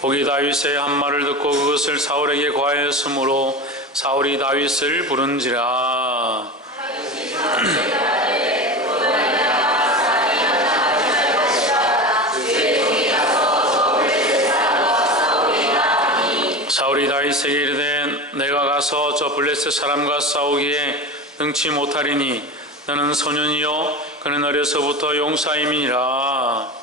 혹이 다윗의 한 말을 듣고 그것을 사울에게 고하였으므로 사울이 다윗을 부른지라. 사울이 다윗에게 이르되 내가 가서 저 블레셋 사람과 싸우기에 능치 못하리니 너는 소년이요 그는 어려서부터 용사임이니라.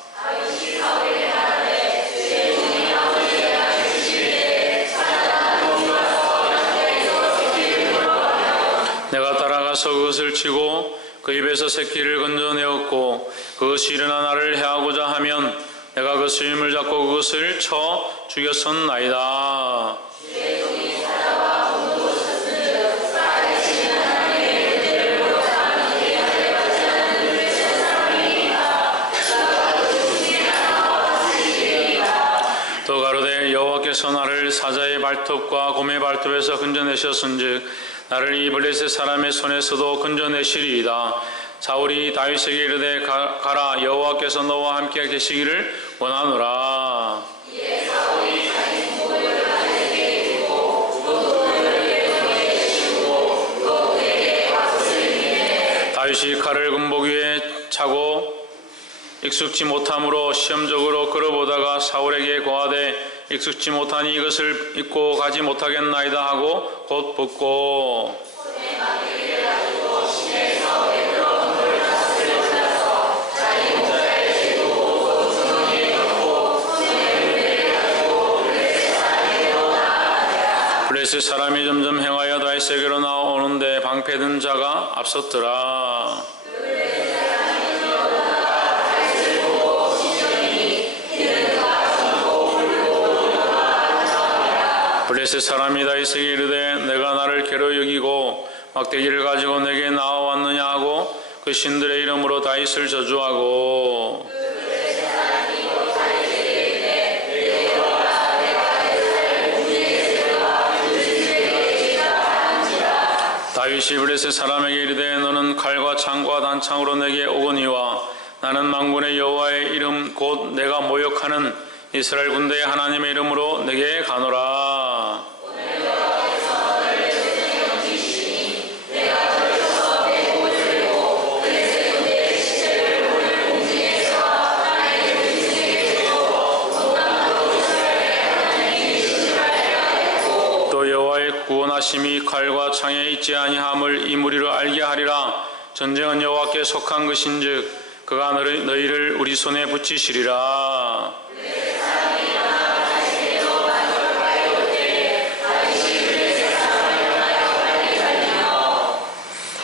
내가 따라가서 그것을 치고 그 입에서 새끼를 건져내었고 그것이 일어나 나를 해하고자 하면 내가 그 수임을 잡고 그것을 쳐 죽였었나이다. 또 가로되 여호와께서 나를 사자의 발톱과 곰의 발톱에서 건져내셨은즉 나를 이 블레셋 사람의 손에서도 건져내시리이다. 사울이 다윗에게 이르되 가라 여호와께서 너와 함께 계시기를 원하노라. 다윗이 칼을 군복 위에 차고 익숙지 못함으로 시험적으로 걸어보다가 사울에게 고하되 익숙지 못하니 이것을 입고 가지 못하겠나이다 하고 곧 벗고 블레셋 사람이 점점 행하여 다윗에게로 나오는데 방패든 자가 앞섰더라. 블레셋 사람이 다윗에게 이르되 내가 나를 괴로 여기고 막대기를 가지고 내게 나와왔느냐 하고 그 신들의 이름으로 다윗을 저주하고 다윗이 블레셋 사람에게 이르되 너는 칼과 창과 단창으로 내게 오거니와 나는 만군의 여호와의 이름 곧 내가 모욕하는 이스라엘 군대의 하나님의 이름으로 내게 가노라. 또 여호와의 구원하심이 칼과 창에 있지 아니함을 이 무리로 알게 하리라. 전쟁은 여호와께 속한 것인즉 그가 너희를 우리 손에 붙이시리라.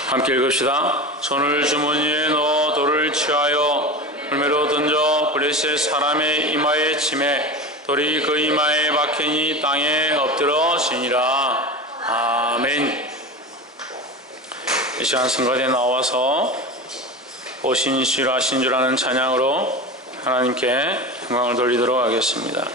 함께 읽읍시다. 손을 주머니에 넣어 돌을 취하여 불매로 던져 블레셋 사람의 이마에 치매 돌이 그 이마에 박히니 땅에 엎드러지니라. 아멘. 이 시간 성가대에 나와서 오신시라 신주라는 찬양으로 하나님께 영광을 돌리도록 하겠습니다.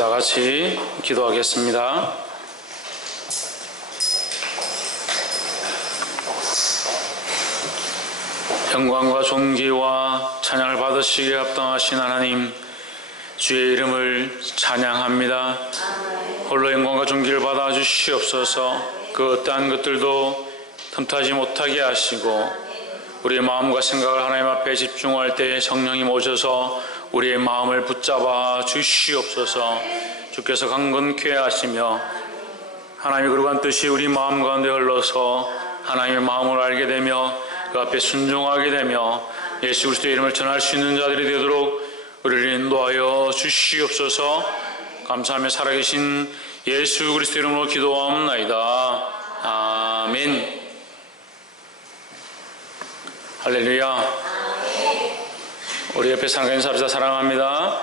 다 같이 기도하겠습니다. 영광과 존귀와 찬양을 받으시기에 합당하신 하나님, 주의 이름을 찬양합니다. 홀로 영광과 존귀를 받아 주시옵소서. 그 어떠한 것들도 틈타지 못하게 하시고 우리의 마음과 생각을 하나님 앞에 집중할 때 성령님 오셔서 우리의 마음을 붙잡아 주시옵소서. 주께서 강건케 하시며 하나님의 거룩한 뜻이 우리 마음 가운데 흘러서 하나님의 마음을 알게 되며 그 앞에 순종하게 되며 예수 그리스도의 이름을 전할 수 있는 자들이 되도록 우리를 인도하여 주시옵소서. 감사하며 살아계신 예수 그리스도 이름으로 기도하옵나이다. 아멘. 할렐루야. 우리 옆에 상가인 사람들 사랑합니다.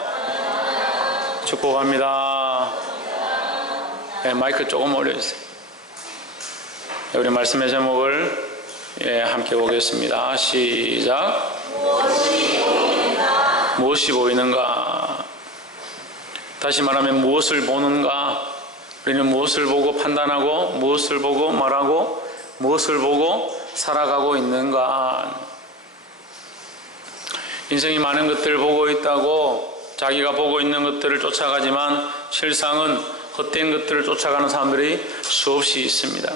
축복합니다. 네, 마이크 조금 올려주세요. 네, 우리 말씀의 제목을 함께 보겠습니다. 시작. 무엇이 보이는가? 다시 말하면 무엇을 보는가? 우리는 무엇을 보고 판단하고 무엇을 보고 말하고 무엇을 보고 살아가고 있는가? 인생이 많은 것들을 보고 있다고 자기가 보고 있는 것들을 쫓아가지만 실상은 헛된 것들을 쫓아가는 사람들이 수없이 있습니다.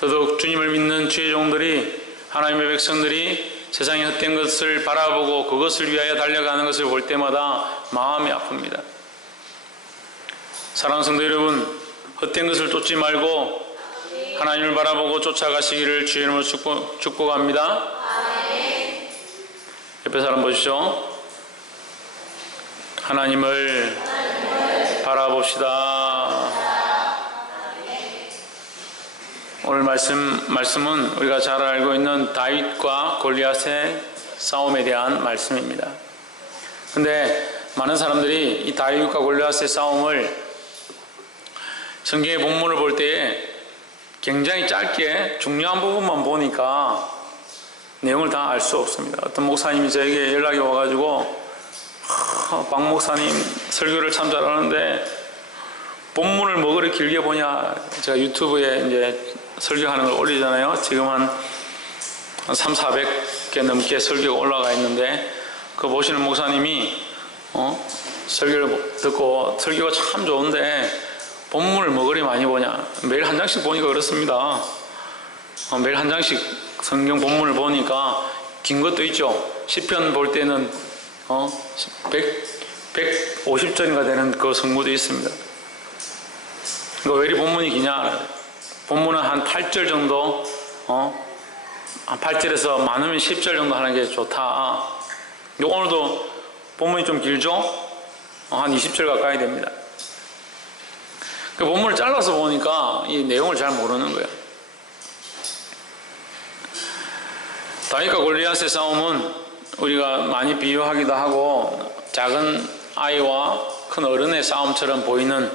더더욱 주님을 믿는 주의 종들이, 하나님의 백성들이 세상의 헛된 것을 바라보고 그것을 위하여 달려가는 것을 볼 때마다 마음이 아픕니다. 사랑하는 성도 여러분, 헛된 것을 쫓지 말고 하나님을 바라보고 쫓아가시기를 주의 이름으로 축복합니다. 옆에 사람 보시죠. 하나님을 바라봅시다. 오늘 말씀은 우리가 잘 알고 있는 다윗과 골리앗의 싸움에 대한 말씀입니다. 근데 많은 사람들이 이 다윗과 골리앗의 싸움을 성경의 본문을 볼 때에 굉장히 짧게 중요한 부분만 보니까 내용을 다 알 수 없습니다. 어떤 목사님이 저에게 연락이 와가지고 박 목사님 설교를 참 잘하는데 본문을 뭐 그렇게 길게 보냐. 제가 유튜브에 이제 설교하는 걸 올리잖아요. 지금 한 300-400개 넘게 설교가 올라가 있는데 그거 보시는 목사님이 설교를 듣고 설교가 참 좋은데 본문을 뭐 그리 많이 보냐. 매일 한 장씩 보니까 그렇습니다. 매일 한 장씩 성경 본문을 보니까 긴 것도 있죠. 시편 볼 때는 150절인가 되는 그 성구도 있습니다. 왜 이리 본문이 기냐? 본문은 한 8절 정도, 한 8절에서 많으면 10절 정도 하는 게 좋다. 오늘도 본문이 좀 길죠? 한 20절 가까이 됩니다. 그 본문을 잘라서 보니까 이 내용을 잘 모르는 거예요. 다윗과 골리앗의 싸움은 우리가 많이 비유하기도 하고 작은 아이와 큰 어른의 싸움처럼 보이는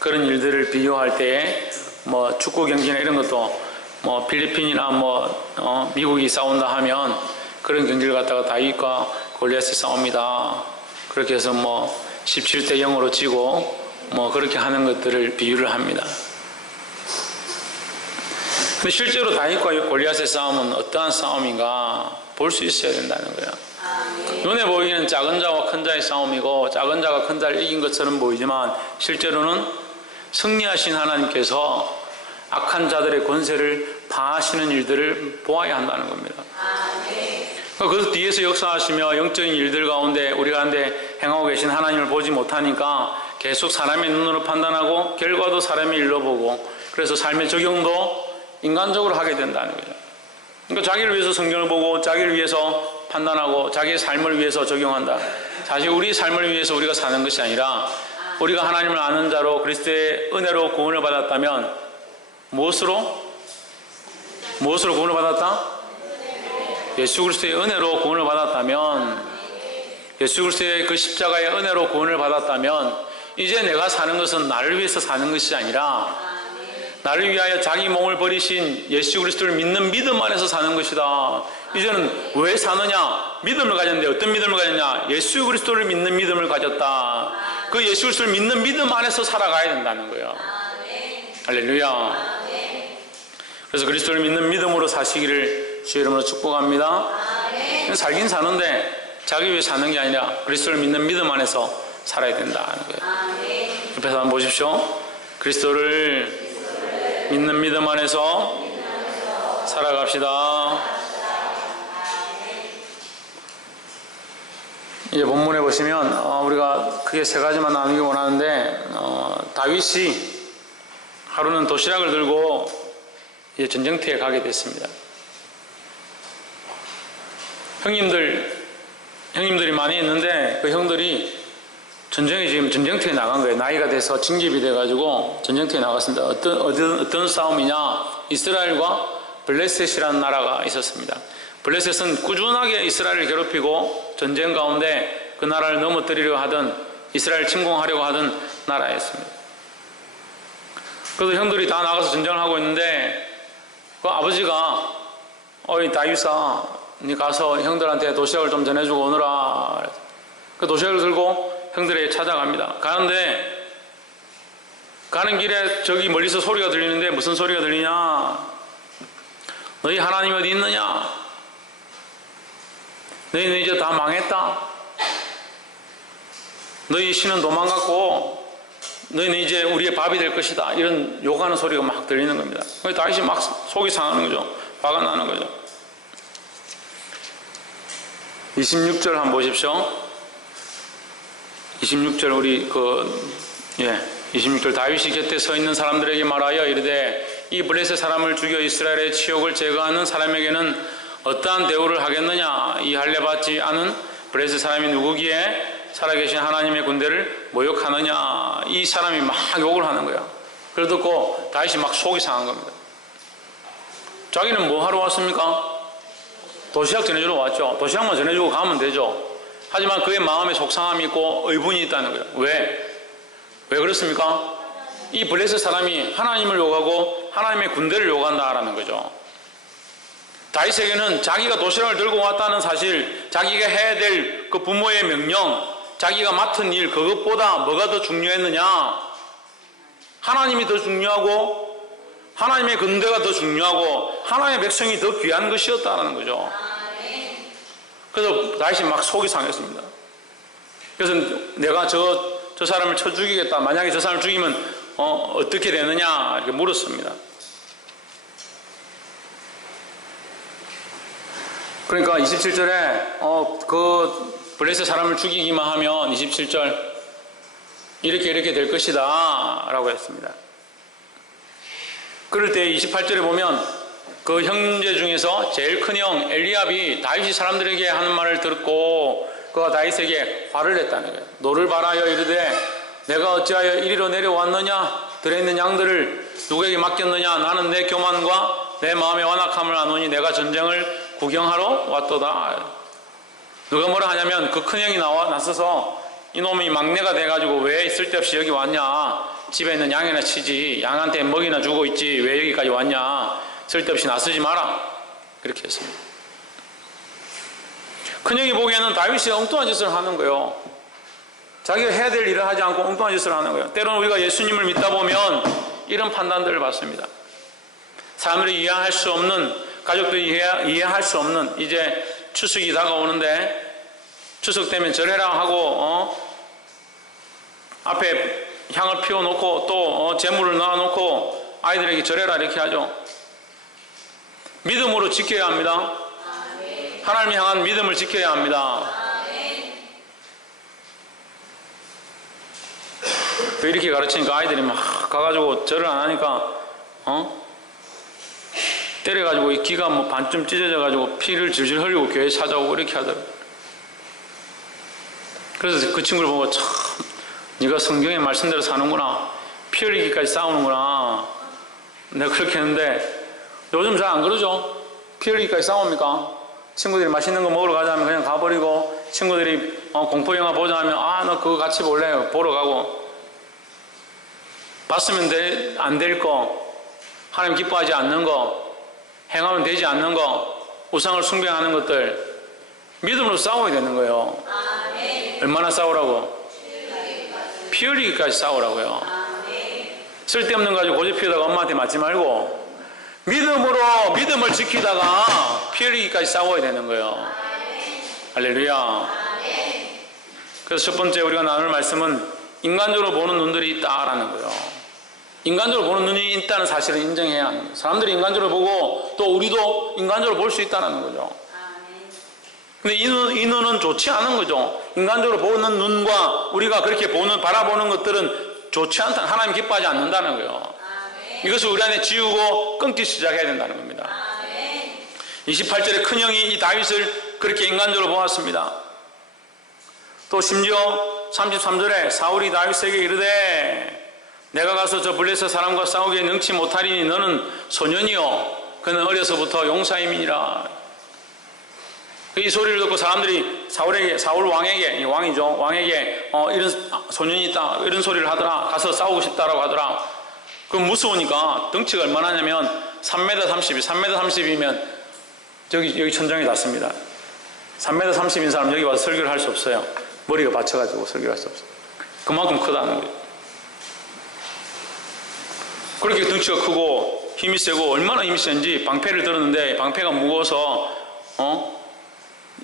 그런 일들을 비유할 때에 뭐 축구 경기나 이런 것도 뭐 필리핀이나 미국이 싸운다 하면 그런 경기를 갖다가 다윗과 골리앗의 싸움이다. 그렇게 해서 17대 0으로 지고 그렇게 하는 것들을 비유를 합니다. 근데 실제로 다윗과 골리앗의 싸움은 어떠한 싸움인가 볼 수 있어야 된다는 거예요. 눈에 보이기는 작은 자와 큰 자의 싸움이고 작은 자가 큰 자를 이긴 것처럼 보이지만 실제로는 승리하신 하나님께서 악한 자들의 권세를 파하시는 일들을 보아야 한다는 겁니다. 그 뒤에서 역사하시며 영적인 일들 가운데 우리 가운데 행하고 계신 하나님을 보지 못하니까 계속 사람의 눈으로 판단하고 결과도 사람의 일로 보고 그래서 삶의 적용도 인간적으로 하게 된다는 거죠. 그러니까 자기를 위해서 성경을 보고 자기를 위해서 판단하고 자기의 삶을 위해서 적용한다. 사실 우리 삶을 위해서 우리가 사는 것이 아니라 우리가 하나님을 아는 자로 그리스도의 은혜로 구원을 받았다면 무엇으로 구원을 받았다? 예수 그리스도의 은혜로 구원을 받았다면 예수 그리스도의 그 십자가의 은혜로 구원을 받았다면 이제 내가 사는 것은 나를 위해서 사는 것이 아니라 나를 위하여 자기 몸을 버리신 예수 그리스도를 믿는 믿음 안에서 사는 것이다. 이제는 왜 사느냐? 믿음을 가졌는데 어떤 믿음을 가졌냐? 예수 그리스도를 믿는 믿음을 가졌다. 그 예수 그리스도를 믿는 믿음 안에서 살아가야 된다는 거예요. 할렐루야. 그래서 그리스도를 믿는 믿음으로 사시기를 주의 이름으로 축복합니다. 살긴 사는데 자기 위해 사는 게 아니라 그리스도를 믿는 믿음 안에서 살아야 된다는 거예요. 옆에서 한번 보십시오. 그리스도를 믿는 믿음 안에서 살아갑시다. 이제 본문에 보시면 우리가 크게 세 가지만 나누기 원하는데 다윗이 하루는 도시락을 들고 이제 전쟁터에 가게 됐습니다. 형님들이 많이 있는데 그 형들이 전쟁에 지금 전쟁터에 나간 거예요. 나이가 돼서 징집이 돼가지고 전쟁터에 나갔습니다. 어떤 싸움이냐? 이스라엘과 블레셋이라는 나라가 있었습니다. 블레셋은 꾸준하게 이스라엘을 괴롭히고 전쟁 가운데 그 나라를 넘어뜨리려 하던 이스라엘 침공하려고 하던 나라였습니다. 그래서 형들이 다 나가서 전쟁을 하고 있는데 그 아버지가 어이 다윗아 니 가서 형들한테 도시락을 좀 전해주고 오너라. 그 도시락을 들고 형들에게 찾아갑니다. 가는데 가는 길에 저기 멀리서 소리가 들리는데 무슨 소리가 들리냐? 너희 하나님 어디 있느냐? 너희는 이제 다 망했다. 너희 신은 도망갔고 너희는 이제 우리의 밥이 될 것이다. 이런 욕하는 소리가 막 들리는 겁니다. 다윗이 막 속이 상하는 거죠. 화가 나는 거죠. 26절 한번 보십시오. 26절 우리 26절 다윗이 곁에 서 있는 사람들에게 말하여 이르되 이 블레셋 사람을 죽여 이스라엘의 치욕을 제거하는 사람에게는 어떠한 대우를 하겠느냐? 이 할례 받지 않은 블레셋 사람이 누구기에 살아계신 하나님의 군대를 모욕하느냐? 이 사람이 막 욕을 하는 거야. 그걸 듣고 다윗이 막 속이 상한 겁니다. 자기는 뭐 하러 왔습니까? 도시락 전해주러 왔죠. 도시락만 전해주고 가면 되죠. 하지만 그의 마음에 속상함이 있고 의분이 있다는 거예요. 왜 그렇습니까? 이 블레셋 사람이 하나님을 욕하고 하나님의 군대를 욕한다라는 거죠. 다윗에게는 자기가 도시락을 들고 왔다는 사실, 자기가 해야 될 그 부모의 명령, 자기가 맡은 일, 그것보다 뭐가 더 중요했느냐? 하나님이 더 중요하고 하나님의 군대가 더 중요하고 하나님의 백성이 더 귀한 것이었다는 거죠. 그래서 다윗이 막 속이 상했습니다. 그래서 내가 저 사람을 쳐 죽이겠다. 만약에 저 사람을 죽이면 어떻게 되느냐 이렇게 물었습니다. 그러니까 27절에 그 블레셋 사람을 죽이기만 하면 27절 이렇게 될 것이다 라고 했습니다. 그럴 때 28절에 보면 그 형제 중에서 제일 큰 형 엘리압이 다윗이 사람들에게 하는 말을 듣고 그가 다윗에게 화를 냈다는 거예요. 너를 바라여 이르되 내가 어찌하여 이리로 내려왔느냐? 들에 있는 양들을 누구에게 맡겼느냐? 나는 내 교만과 내 마음의 완악함을 아노니 내가 전쟁을 구경하러 왔도다. 누가 뭐라 하냐면 그 큰형이 나서서 이놈이 막내가 돼가지고 왜 쓸데없이 여기 왔냐? 집에 있는 양이나 치지, 양한테 먹이나 주고 있지 왜 여기까지 왔냐? 쓸데없이 나서지 마라. 그렇게 했습니다. 큰형이 보기에는 다윗이 엉뚱한 짓을 하는 거예요. 자기가 해야 될 일을 하지 않고 엉뚱한 짓을 하는 거예요. 때로는 우리가 예수님을 믿다 보면 이런 판단들을 받습니다. 사람들이 이해할 수 없는, 가족들이 이해할 수 없는, 이제 추석이 다가오는데 추석 때문에 절해라 하고 앞에 향을 피워놓고 또 재물을 놔놓고 아이들에게 절해라 이렇게 하죠. 믿음으로 지켜야 합니다. 하나님을 향한 믿음을 지켜야 합니다. 이렇게 가르치니까 아이들이 막 가가지고 절을 안 하니까 때려가지고 이 귀가 뭐 반쯤 찢어져가지고 피를 질질 흘리고 교회에 찾아오고 이렇게 하더라고요. 그래서 그 친구를 보고 참 네가 성경의 말씀대로 사는구나, 피 흘리기까지 싸우는구나. 내가 그렇게 했는데 요즘 잘 안 그러죠. 피 흘리기까지 싸웁니까? 친구들이 맛있는 거 먹으러 가자 하면 그냥 가버리고, 친구들이 공포영화 보자 하면 나 그거 같이 볼래요. 보러 가고, 봤으면 안 될 거, 하나님 기뻐하지 않는 거, 행하면 되지 않는 거, 우상을 숭배하는 것들 믿음으로 싸워야 되는 거예요. 얼마나 싸우라고? 피 흘리기까지 싸우라고요. 쓸데없는 거 가지고 고집 피우다가 엄마한테 맞지 말고 믿음으로 믿음을 지키다가 피 흘리기까지 싸워야 되는 거예요. 할렐루야. 그래서 첫 번째 우리가 나눌 말씀은 인간적으로 보는 눈들이 있다라는 거예요. 인간적으로 보는 눈이 있다는 사실을 인정해야 합니다. 사람들이 인간적으로 보고 또 우리도 인간적으로 볼 수 있다는 거죠. 근데 이 눈은 좋지 않은 거죠. 인간적으로 보는 눈과 우리가 그렇게 바라보는 것들은 좋지 않다. 하나님 기뻐하지 않는다는 거예요. 이것을 우리 안에 지우고 끊기 시작해야 된다는 겁니다. 28절에 큰형이 이 다윗을 그렇게 인간적으로 보았습니다. 또 심지어 33절에 사울이 다윗에게 이르되 내가 가서 저 블레셋 사람과 싸우기에 능치 못하리니 너는 소년이요 그는 어려서부터 용사임이니라. 이 소리를 듣고 사람들이 사울 왕에게, 왕이죠, 왕에게 이런 소년이 있다 이런 소리를 하더라. 가서 싸우고 싶다라고 하더라. 그럼 무서우니까 덩치가 얼마나 하냐면 3m 30, 3m 30이면 여기 천장에 닿습니다. 3m 30인 사람 여기 와서 설교를 할 수 없어요. 머리가 받쳐가지고 설교를 할 수 없어요. 그만큼 크다는 거예요. 그렇게 덩치가 크고 힘이 세고 얼마나 힘이 센지 방패를 들었는데 방패가 무거워서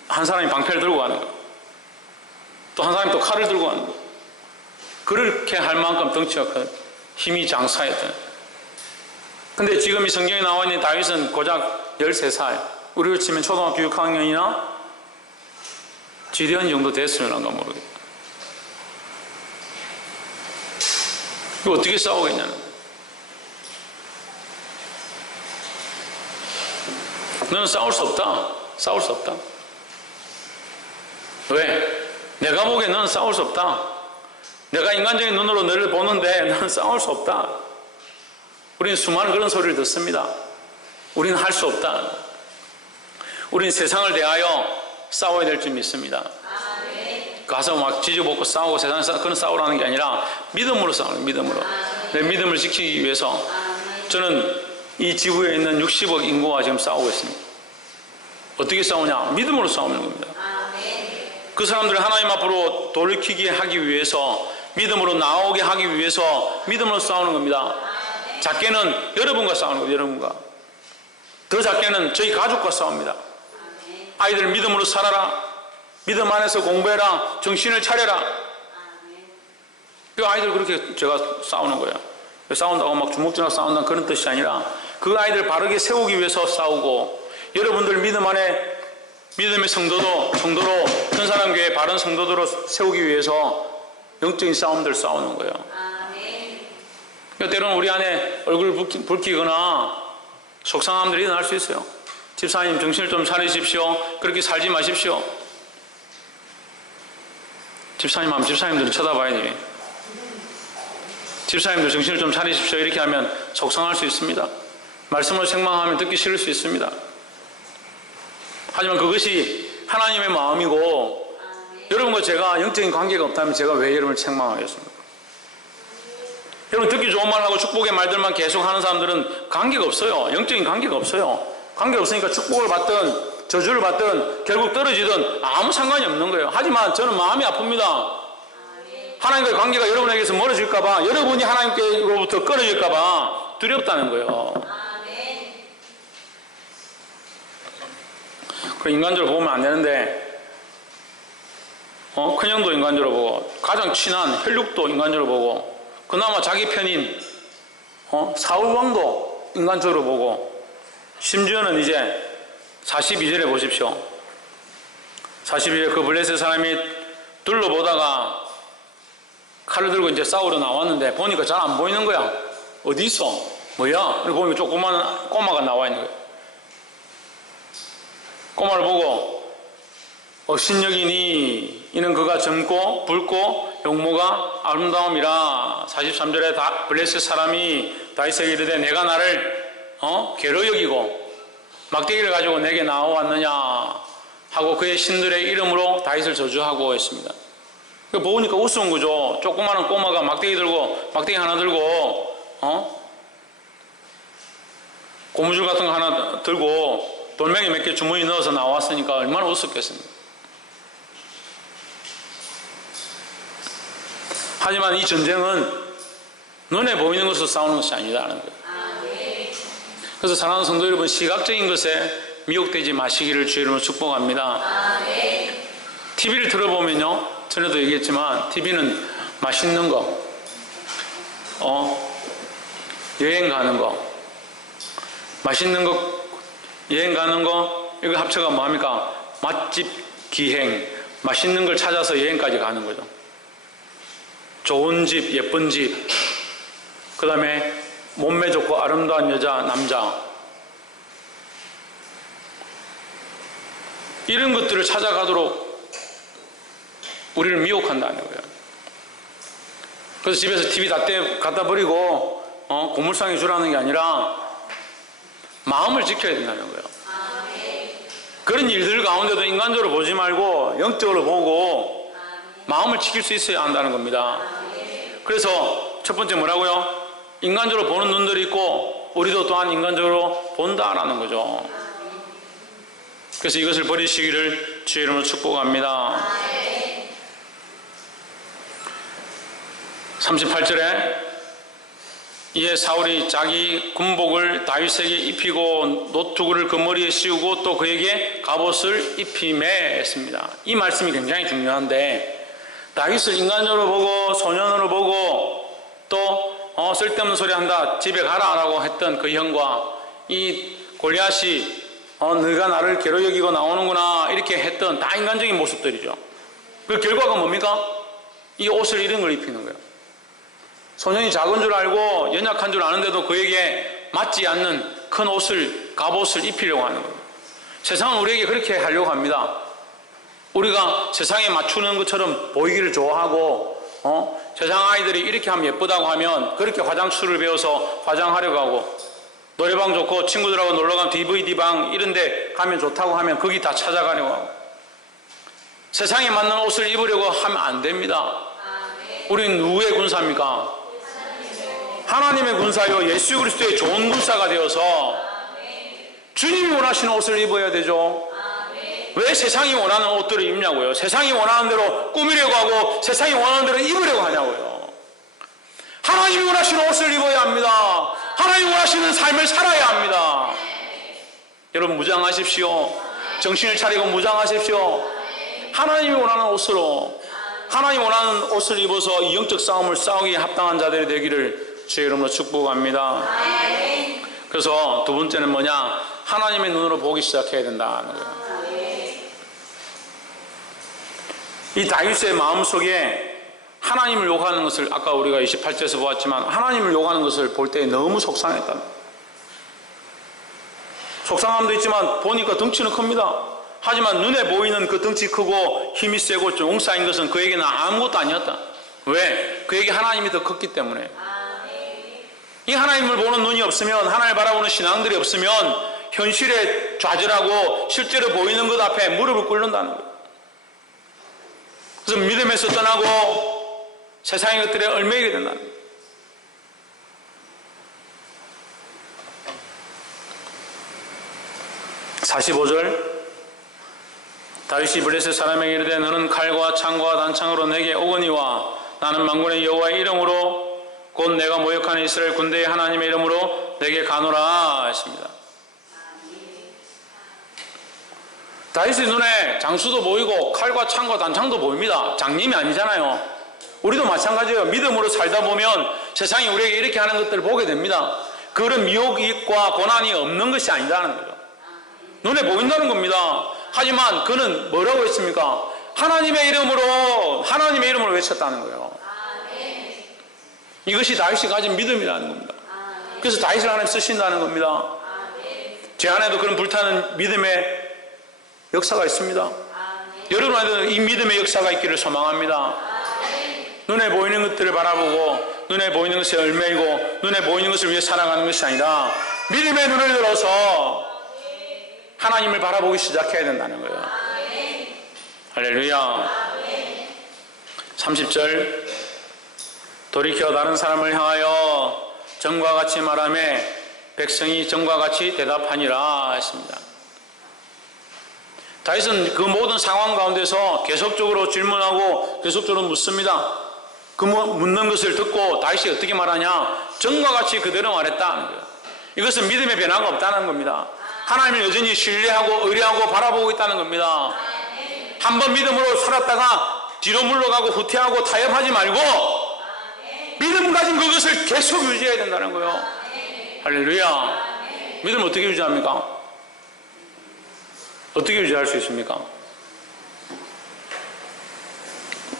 한 사람이 방패를 들고 가는 거예요. 또 한 사람이 또 칼을 들고 가는 거예요. 그렇게 할 만큼 덩치가 큰 힘이 장사였던. 근데 지금 이 성경에 나와 있는 다윗은 고작 13살, 우리로 치면 초등학교 6학년이나 지대한 정도 됐을런가 모르겠다. 이거 어떻게 싸우겠냐는 거예요. 너는 싸울 수 없다. 싸울 수 없다. 왜? 내가 보기엔 너는 싸울 수 없다. 내가 인간적인 눈으로 너를 보는데 너는 싸울 수 없다. 우리는 수많은 그런 소리를 듣습니다. 우리는 할 수 없다. 우리는 세상을 대하여 싸워야 될 줄 믿습니다. 가서 막 지지볶고 싸우고 세상에서 그런 싸우라는 게 아니라 믿음으로 싸우는 믿음으로. 내 믿음을 지키기 위해서 저는 이 지구에 있는 60억 인구와 지금 싸우고 있습니다. 어떻게 싸우냐? 믿음으로 싸우는 겁니다. 그 사람들을 하나님 앞으로 돌이키게 하기 위해서 믿음으로 나오게 하기 위해서 믿음으로 싸우는 겁니다. 작게는 여러분과 싸우는 거예요. 여러분과. 더 작게는 저희 가족과 싸웁니다. 아이들 믿음으로 살아라. 믿음 안에서 공부해라. 정신을 차려라. 그 아이들 그렇게 제가 싸우는 거예요. 싸운다고 막 주먹질하고 싸운다는 그런 뜻이 아니라 그 아이들 바르게 세우기 위해서 싸우고 여러분들 믿음 안에 믿음의 성도로 현사람교회 바른 성도들로 세우기 위해서 영적인 싸움들 싸우는 거예요. 그러니까 때로는 우리 안에 얼굴 붉히거나 속상함들이 일어날 수 있어요. 집사님 정신을 좀 차리십시오. 그렇게 살지 마십시오. 집사님들은 쳐다봐야지. 집사님들 정신을 좀 차리십시오. 이렇게 하면 속상할 수 있습니다. 말씀을 책망하면 듣기 싫을 수 있습니다. 하지만 그것이 하나님의 마음이고 여러분과 제가 영적인 관계가 없다면 제가 왜 여러분을 책망하겠습니까? 여러분 듣기 좋은 말하고 축복의 말들만 계속 하는 사람들은 관계가 없어요. 영적인 관계가 없어요. 관계가 없으니까 축복을 받든 저주를 받든 결국 떨어지든 아무 상관이 없는 거예요. 하지만 저는 마음이 아픕니다. 하나님과의 관계가 여러분에게서 멀어질까봐, 여러분이 하나님께로부터 끊어질까봐 두렵다는 거예요. 그 인간적으로 보면 안 되는데, 큰형도 인간적으로 보고, 가장 친한 혈육도 인간적으로 보고, 그나마 자기 편인 사울왕도 인간적으로 보고, 심지어는 이제 42절에 보십시오. 42절에 그 블레셋 사람이 둘러보다가 칼을 들고 이제 싸우러 나왔는데 보니까 잘 안 보이는 거야. 어디 있어? 뭐야? 그리고 보니까 조그만 꼬마가 나와 있는 거야. 꼬마를 보고 신여기니 이는 그가 젊고 붉고 용모가 아름다움이라. 43절에 블레셋 사람이 다윗에게 이르되 내가 나를 괴로 여기고 막대기를 가지고 내게 나와왔느냐 하고 그의 신들의 이름으로 다윗을 저주하고 했습니다. 보니까 우스운 거죠. 조그마한 꼬마가 막대기 하나 들고 고무줄 같은 거 하나 들고 돌멩이 몇 개 주머니 넣어서 나왔으니까 얼마나 웃었겠습니까? 하지만 이 전쟁은 눈에 보이는 것으로 싸우는 것이 아니다는 거예요. 그래서 사랑하는 성도 여러분, 시각적인 것에 미혹되지 마시기를 주의 이름으로 축복합니다. TV를 들어보면요, 전에도 얘기했지만 TV는 맛있는 거, 여행 가는 거, 맛있는 거, 여행 가는 거, 이거 합쳐가 뭐합니까? 맛집, 기행, 맛있는 걸 찾아서 여행까지 가는 거죠. 좋은 집, 예쁜 집, 그 다음에 몸매 좋고 아름다운 여자, 남자, 이런 것들을 찾아가도록 우리를 미혹한다는 거예요. 그래서 집에서 TV 다 갖다 버리고 고물상에 주라는 게 아니라 마음을 지켜야 된다는 거예요. 그런 일들 가운데도 인간적으로 보지 말고 영적으로 보고 마음을 지킬 수 있어야 한다는 겁니다. 그래서 첫 번째 뭐라고요? 인간적으로 보는 눈들이 있고 우리도 또한 인간적으로 본다라는 거죠. 그래서 이것을 버리시기를 주의 이름으로 축복합니다. 38절에 이에 사울이 자기 군복을 다윗에게 입히고 노투구를 그 머리에 씌우고 또 그에게 갑옷을 입히매 했습니다. 이 말씀이 굉장히 중요한데, 다윗을 인간적으로 보고 소년으로 보고 또 쓸데없는 소리 한다, 집에 가라 라고 했던 그 형과 이 골리앗이 너가 나를 괴로 여기고 나오는구나 이렇게 했던 다 인간적인 모습들이죠. 그 결과가 뭡니까? 이 옷을 이런 걸 입히는 거예요. 소년이 작은 줄 알고 연약한 줄 아는데도 그에게 맞지 않는 큰 옷을, 갑옷을 입히려고 하는 거예요. 세상은 우리에게 그렇게 하려고 합니다. 우리가 세상에 맞추는 것처럼 보이기를 좋아하고 세상 아이들이 이렇게 하면 예쁘다고 하면 그렇게 화장술을 배워서 화장하려고 하고, 노래방 좋고 친구들하고 놀러가면 DVD방 이런 데 가면 좋다고 하면 거기 다 찾아가려고 하고, 세상에 맞는 옷을 입으려고 하면 안 됩니다. 우리는 누구의 군사입니까? 하나님의 군사요, 예수 그리스도의 좋은 군사가 되어서 주님이 원하시는 옷을 입어야 되죠. 왜 세상이 원하는 옷들을 입냐고요? 세상이 원하는 대로 꾸미려고 하고 세상이 원하는 대로 입으려고 하냐고요? 하나님이 원하시는 옷을 입어야 합니다. 하나님이 원하시는 삶을 살아야 합니다. 여러분 무장하십시오. 정신을 차리고 무장하십시오. 하나님이 원하는 옷으로, 하나님이 원하는 옷을 입어서 이 영적 싸움을 싸우기에 합당한 자들이 되기를 주의 이름으로 축복합니다. 그래서 두 번째는 뭐냐? 하나님의 눈으로 보기 시작해야 된다는 거예요. 이 다윗의 마음속에 하나님을 욕하는 것을, 아까 우리가 28절에서 보았지만 하나님을 욕하는 것을 볼 때 너무 속상했다. 속상함도 있지만 보니까 덩치는 큽니다. 하지만 눈에 보이는 그 덩치 크고 힘이 세고 용사인 것은 그에게는 아무것도 아니었다. 왜? 그에게 하나님이 더 컸기 때문에. 이 하나님을 보는 눈이 없으면, 하나님을 바라보는 신앙들이 없으면 현실에 좌절하고 실제로 보이는 것 앞에 무릎을 꿇는다는 거예요. 그래서 믿음에서 떠나고 세상의 것들에 얽매이게 된다는 거예요. (45절) 다윗이 블레셋 사람에게 이르되 너는 칼과 창과 단창으로 내게 오거니와 나는 만군의 여호와의 이름으로 곧 내가 모욕하는 이스라엘 군대의 하나님의 이름으로 내게 가노라 했습니다. 다윗의 눈에 장수도 보이고 칼과 창과 단창도 보입니다. 장님이 아니잖아요. 우리도 마찬가지예요. 믿음으로 살다 보면 세상이 우리에게 이렇게 하는 것들을 보게 됩니다. 그런 미혹과 고난이 없는 것이 아니라는 거죠. 눈에 보인다는 겁니다. 하지만 그는 뭐라고 했습니까? 하나님의 이름으로 외쳤다는 거예요. 이것이 다윗이 가진 믿음이라는 겁니다. 그래서 다윗을 하나님 쓰신다는 겁니다. 제 안에도 그런 불타는 믿음의 역사가 있습니다. 여러분 안에도 이 믿음의 역사가 있기를 소망합니다. 눈에 보이는 것들을 바라보고 눈에 보이는 것에 얽매이고 눈에 보이는 것을 위해 살아가는 것이 아니라 믿음의 눈을 들어서 하나님을 바라보기 시작해야 된다는 거예요. 할렐루야. 30절 돌이켜 다른 사람을 향하여 전과 같이 말하며 백성이 전과 같이 대답하니라 했습니다. 다윗은 그 모든 상황 가운데서 계속적으로 질문하고 계속적으로 묻습니다. 그 묻는 것을 듣고 다윗이 어떻게 말하냐? 전과 같이 그대로 말했다는 거예요. 이것은 믿음의 변화가 없다는 겁니다. 하나님을 여전히 신뢰하고 의뢰하고 바라보고 있다는 겁니다. 한번 믿음으로 살았다가 뒤로 물러가고 후퇴하고 타협하지 말고 믿음 가진 그것을 계속 유지해야 된다는 거예요. 할렐루야. 믿음 어떻게 유지합니까? 어떻게 유지할 수 있습니까?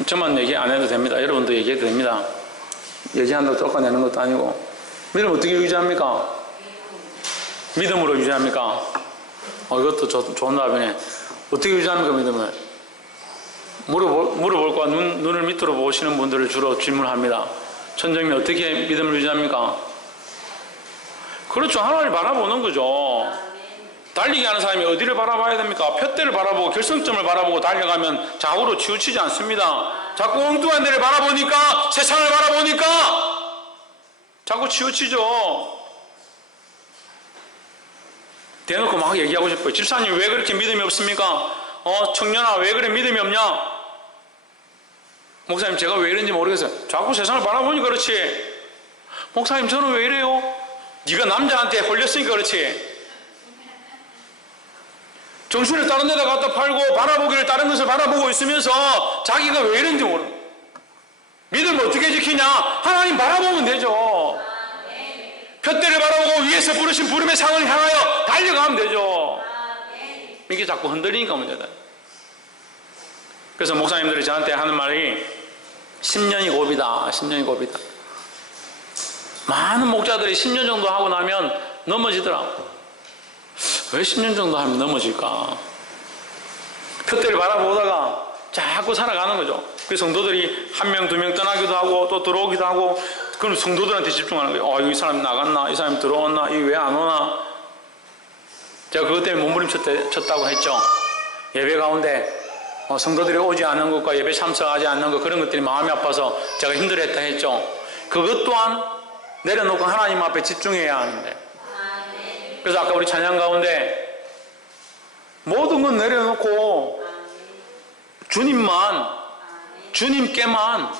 저만 얘기 안 해도 됩니다. 여러분도 얘기해도 됩니다. 얘기한다고 쫓아내는 것도 아니고. 믿음 어떻게 유지합니까? 믿음으로 유지합니까? 이것도 좋은 답이네. 어떻게 유지합니까, 믿음을? 물어볼 거야. 눈을 밑으로 보시는 분들을 주로 질문합니다. 천정님, 어떻게 믿음을 유지합니까? 그렇죠. 하나님을 바라보는 거죠. 달리기 하는 사람이 어디를 바라봐야 됩니까? 푯대를 바라보고 결승점을 바라보고 달려가면 좌우로 치우치지 않습니다. 자꾸 엉뚱한 데를 바라보니까, 세상을 바라보니까 자꾸 치우치죠. 대놓고 막 얘기하고 싶어요. 집사님 왜 그렇게 믿음이 없습니까? 청년아 왜 그래 믿음이 없냐? 목사님 제가 왜 이런지 모르겠어요. 자꾸 세상을 바라보니까 그렇지. 목사님 저는 왜 이래요? 네가 남자한테 홀렸으니까 그렇지. 정신을 다른 데다 갖다 팔고 바라보기를 다른 것을 바라보고 있으면서 자기가 왜 이런지 모르고. 믿음을 어떻게 지키냐? 하나님 바라보면 되죠. 푯대를 바라보고 위에서 부르신 부름의 상을 향하여 달려가면 되죠. 이게 자꾸 흔들리니까 문제다. 그래서 목사님들이 저한테 하는 말이 10년이 고비다. 10년이 고비다. 많은 목자들이 10년 정도 하고 나면 넘어지더라. 왜 10년 정도 하면 넘어질까? 푯대를 바라보다가 자꾸 살아가는 거죠. 그 성도들이 한 명, 두 명 떠나기도 하고 또 들어오기도 하고 그럼 성도들한테 집중하는 거예요. 이 사람 나갔나? 이 사람 들어왔나? 이 왜 안 오나? 제가 그것 때문에 몸부림쳤다고 했죠. 예배 가운데 성도들이 오지 않는 것과 예배 참석하지 않는 것 그런 것들이 마음이 아파서 제가 힘들었다 했죠. 그것 또한 내려놓고 하나님 앞에 집중해야 하는데 그래서 아까 우리 찬양 가운데 모든 건 내려놓고 주님께만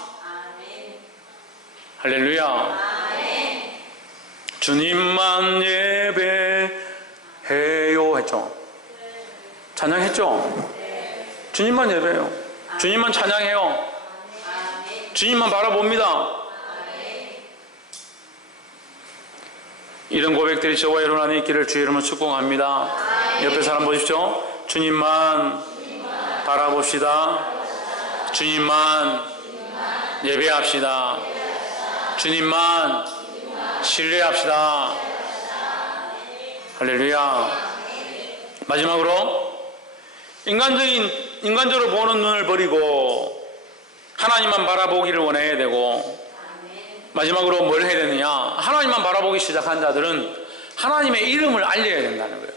할렐루야 주님만 예배해요 했죠. 찬양했죠. 주님만 예배해요. 주님만 찬양해요. 주님만 바라봅니다. 이런 고백들이 저와 여러분 안에 있기를 주의 이름으로 축복합니다. 옆에 사람 보십시오. 주님만 바라봅시다. 주님만 예배합시다. 주님만 신뢰합시다. 할렐루야. 마지막으로 인간적으로 보는 눈을 버리고 하나님만 바라보기를 원해야 되고 마지막으로 뭘 해야 되느냐? 하나님만 바라보기 시작한 자들은 하나님의 이름을 알려야 된다는 거예요.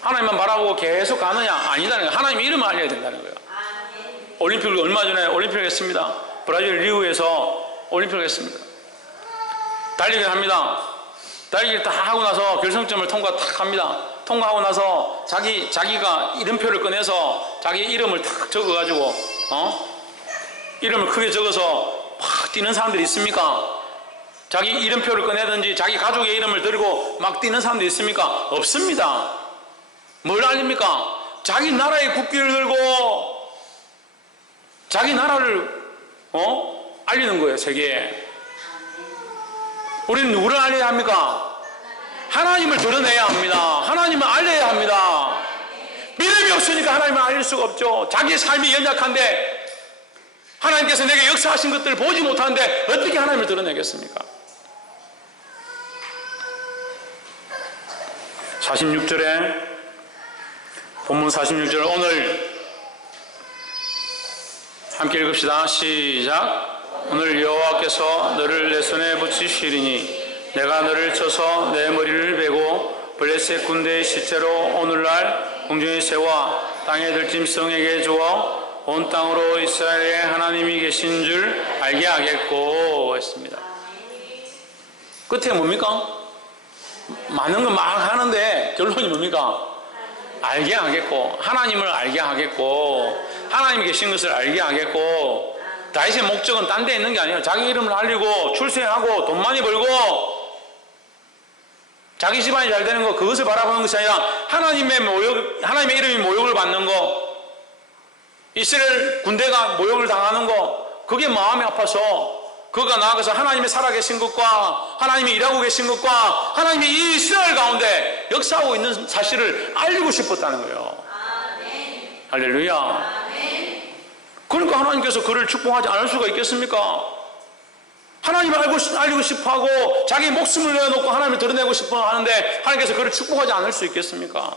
하나님만 바라보고 계속 가느냐? 아니다는 거예요. 하나님의 이름을 알려야 된다는 거예요. 올림픽을 얼마 전에 올림픽을 했습니다. 브라질 리우에서 올림픽을 했습니다. 달리기를 합니다. 달리기를 다 하고 나서 결승점을 탁 합니다. 통과하고 나서 자기가 이름표를 꺼내서 자기 이름을 탁 적어가지고 이름을 크게 적어서 막 뛰는 사람들이 있습니까? 자기 이름표를 꺼내든지 자기 가족의 이름을 들고 막 뛰는 사람들이 있습니까? 없습니다. 뭘 알립니까? 자기 나라의 국기를 들고 자기 나라를 알리는 거예요. 세계에. 우리는 누구를 알려야 합니까? 하나님을 드러내야 합니다. 하나님을 알려야 합니다. 믿음이 없으니까 하나님을 알릴 수가 없죠. 자기의 삶이 연약한데 하나님께서 내게 역사하신 것들을 보지 못하는데 어떻게 하나님을 드러내겠습니까? 46절에 본문 46절 오늘 함께 읽읍시다. 시작. 오늘 여호와께서 너를 내 손에 붙이시리니 내가 너를 쳐서 내 머리를 베고 블레셋 군대의 시체로 오늘날 궁중의 새와 땅의 들짐승에게 주어 온 땅으로 이스라엘의 하나님이 계신 줄 알게 하겠고 했습니다. 끝에 뭡니까? 많은 거 막 하는데 결론이 뭡니까? 알게 하겠고 하나님을 알게 하겠고 하나님이 계신 것을 알게 하겠고 다윗의 목적은 딴 데 있는 게 아니에요. 자기 이름을 알리고 출세하고 돈 많이 벌고 자기 집안이 잘 되는 거, 그것을 바라보는 것이 아니라 하나님의 이름이 모욕을 받는 거, 이스라엘 군대가 모욕을 당하는 거, 그게 마음이 아파서 그가 나아가서 하나님의 살아계신 것과 하나님이 일하고 계신 것과 하나님이 이 이스라엘 가운데 역사하고 있는 사실을 알리고 싶었다는 거예요. 아멘. 할렐루야. 아멘. 그러니까 하나님께서 그를 축복하지 않을 수가 있겠습니까? 하나님을 알리고 싶어하고 자기 목숨을 내어놓고 하나님을 드러내고 싶어 하는데 하나님께서 그를 축복하지 않을 수 있겠습니까?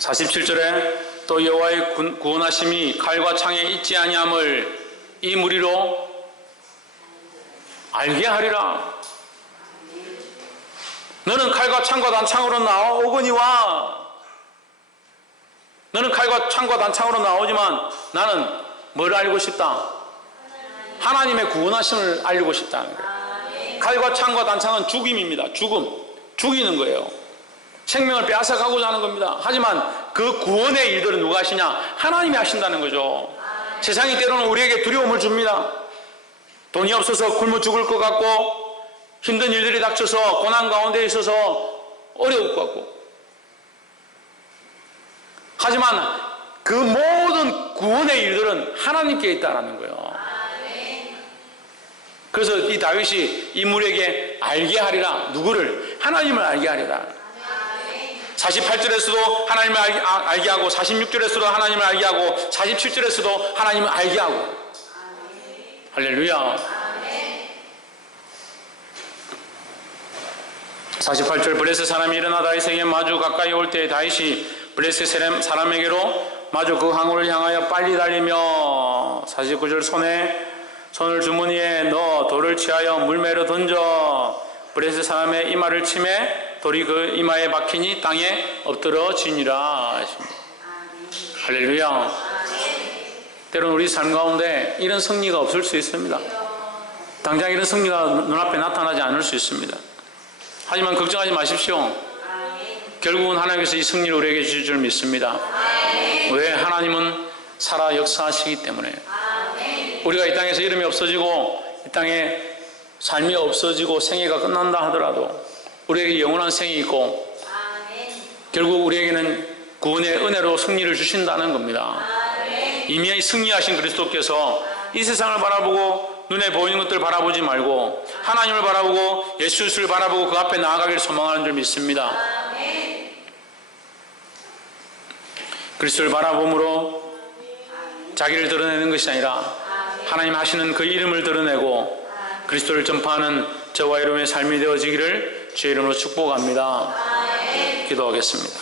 47절에 또 여호와의 구원하심이 칼과 창에 있지 아니함을 이 무리로 알게 하리라. 너는 칼과 창과 단창으로 나오거니와, 너는 칼과 창과 단창으로 나오지만 나는 뭘 알고 싶다? 하나님의 구원하심을 알리고 싶다는 거예요. 칼과 창과 단창은 죽임입니다. 죽이는 거예요. 생명을 빼앗아가고자 하는 겁니다. 하지만 그 구원의 일들은 누가 하시냐? 하나님이 하신다는 거죠. 세상이 때로는 우리에게 두려움을 줍니다. 돈이 없어서 굶어 죽을 것 같고, 힘든 일들이 닥쳐서 고난 가운데 있어서 어려울 것 같고, 하지만 그 모든 구원의 일들은 하나님께 있다는 거예요. 그래서 이 다윗이 인물에게 알게 하리라. 누구를? 하나님을 알게 하리라. 48절에서도 하나님을 알게 하고, 46절에서도 하나님을 알게 하고, 47절에서도 하나님을 알게 하고. 할렐루야. 48절, 블레셋 사람이 일어나 다윗에게 마주 가까이 올 때 다윗이 블레셋 사람에게로 마주 그 항구를 향하여 빨리 달리며, 49절, 손을 주머니에 넣어 돌을 취하여 물매로 던져 블레셋 사람의 이마를 치매 돌이 그 이마에 박히니 땅에 엎드러지니라. 할렐루야. 때로는 우리 삶 가운데 이런 승리가 없을 수 있습니다. 당장 이런 승리가 눈앞에 나타나지 않을 수 있습니다. 하지만 걱정하지 마십시오. 결국은 하나님께서 이 승리를 우리에게 주실 줄 믿습니다. 왜? 하나님은 살아 역사하시기 때문에. 우리가 이 땅에서 이름이 없어지고 이 땅에 삶이 없어지고 생애가 끝난다 하더라도 우리에게 영원한 생이 있고 결국 우리에게는 구원의 은혜로 승리를 주신다는 겁니다. 이미 승리하신 그리스도께서 이 세상을 바라보고 눈에 보이는 것들을 바라보지 말고 하나님을 바라보고 예수를 바라보고 그 앞에 나아가기를 소망하는 줄 믿습니다. 그리스도를 바라봄으로 자기를 드러내는 것이 아니라 하나님 하시는 그 이름을 드러내고 그리스도를 전파하는 저와 여러분의 삶이 되어지기를 주의 이름으로 축복합니다. 기도하겠습니다.